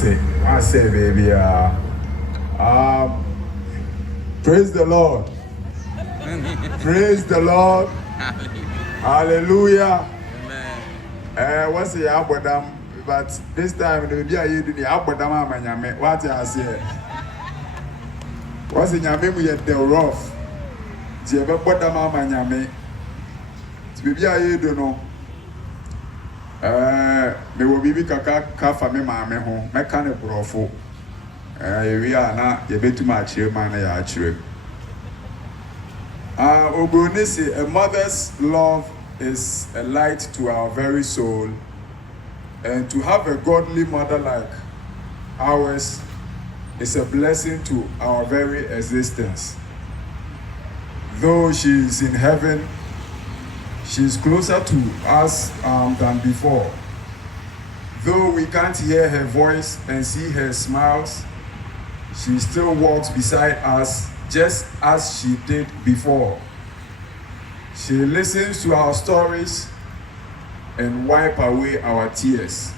I say, baby. Praise the Lord. Praise the Lord. Hallelujah. What's the abodam? But this time, the baby I do the abodam amanyame. What I say? What's the nyame we yet the rough? The abodam amanyame. The baby I do no. Me will be kaka kafa me mame ho. Me kane brofo. We are na ye betu ma chire man na ya chire. Ogonisi, a mother's love is a light to our very soul, and to have a godly mother like ours is a blessing to our very existence. Though she is in heaven, she is closer to us than before. Though we can't hear her voice and see her smiles, she still walks beside us just as she did before. She listens to our stories and wipe away our tears.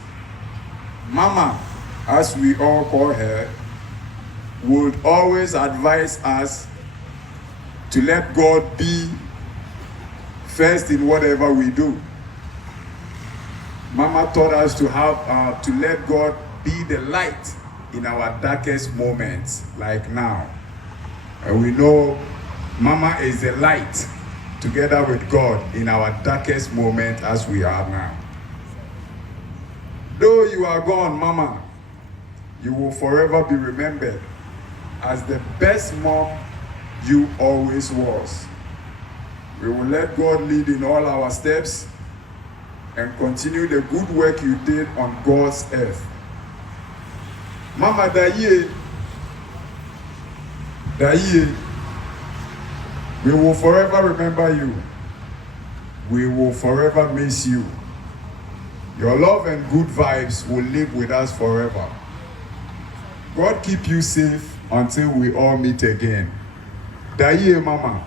Mama, as we all call her, would always advise us to let God be first in whatever we do. Mama taught us to let God be the light in our darkest moments, like now. And we know Mama is the light together with God in our darkest moment as we are now. Though you are gone, Mama, you will forever be remembered as the best mom you always was. We will let God lead in all our steps and continue the good work you did on God's earth. Mama Daye, we will forever remember you. We will forever miss you. Your love and good vibes will live with us forever. God keep you safe until we all meet again. Daye, Mama.